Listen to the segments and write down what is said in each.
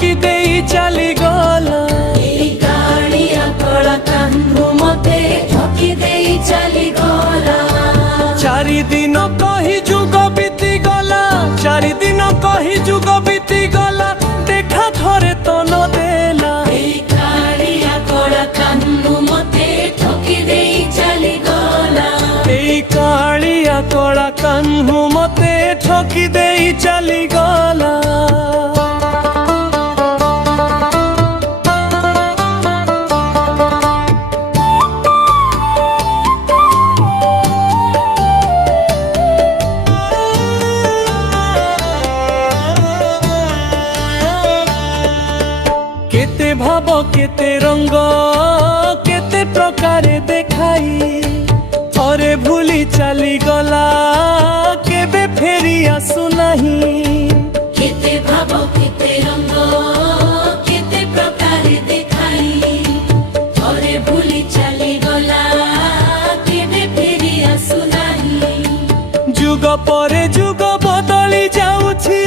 ଠକି ଦେଇ ଚାଲିଗଲା। ଏଇ କାଳିଆ କଳା କାହ୍ନୁ ମତେ ଠକି ଦେଇ ଚାଲିଗଲା। 4 ଦିନ କହି ଯୁଗ ବିତିଗଲା, 4 ଦିନ କହି ଯୁଗ ବିତିଗଲା, ଦେଖା ଥରେ ତ ନ ଦେଲା। ଏଇ କାଳିଆ କଳା କାହ୍ନୁ ମତେ ଠକି ଦେଇ ଚାଲିଗଲା। ଏଇ କାଳିଆ କଳା କାହ୍ନୁ ମତେ ଠକି ଦେଇ ଚାଲିଗଲା। केते भाव केते रंग केते प्रकारे देखाई, थरे भूली चली गला केबे फेरी आसु नहीं। केते भाव केते रंग केते प्रकारे देखाई, थरे भूली चली गला केबे फेरी आसु नाही। जुग परे जुग बदली जाउछि,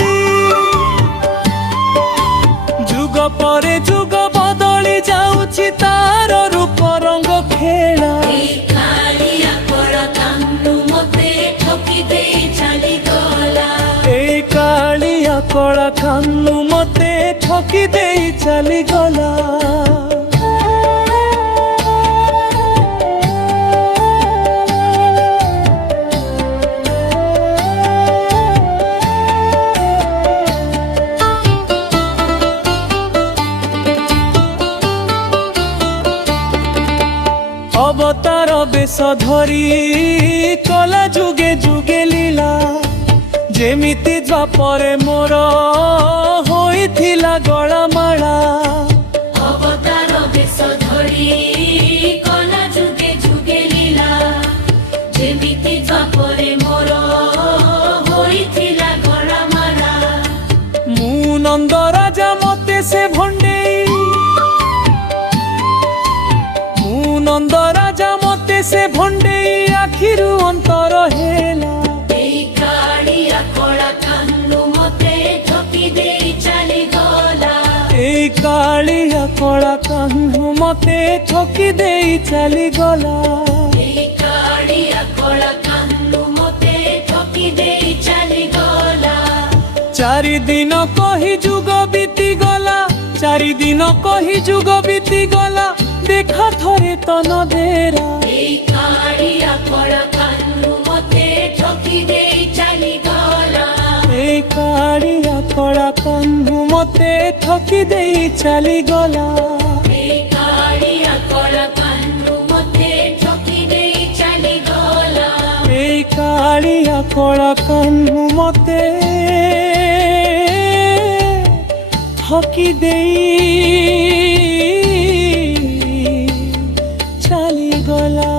जुग परे जुग बदली जाउछि, तार रूप रंग खेला। एई कालिया कळा काह्नू मते ठकी देई चालिगला। एई कालिया कळा काह्नू मते ठकी देई चालिगला। अवतार बेश धरी कला जुगे जुगे लीला, जेमिति द्वापरे मोर होइथिला गळामाळा। अवतार बेश धरी कला जुगे जुगे लीला, जेमिति द्वापरे मोर होइथिला गळामाळा। मु नंद राजा मते से भंडेई, मु नंद राजा मते से भंडेई, आखिरु अंतर हेला। एई कालिया कळा काह्नू मते ठकी देई चालिगला। एई कालिया कळा काह्नू मते ठकी देई चालिगला। एई कालिया कळा काह्नू मते ठकी देई चालिगला। 4 दिन कही जुग बीती गला, 4 दिन कही जुग बीती गला, देखा थरे तो न देरा। एई कालिया कळा काह्नू मते ठकी देई चालिगला। एई कालिया कळा काह्नू मते ठकी देई चालिगला। एई कालिया कळा काह्नू मते ठकी देई चालिगला। एई कालिया कळा काह्नू मते ठकी देई चालिगला।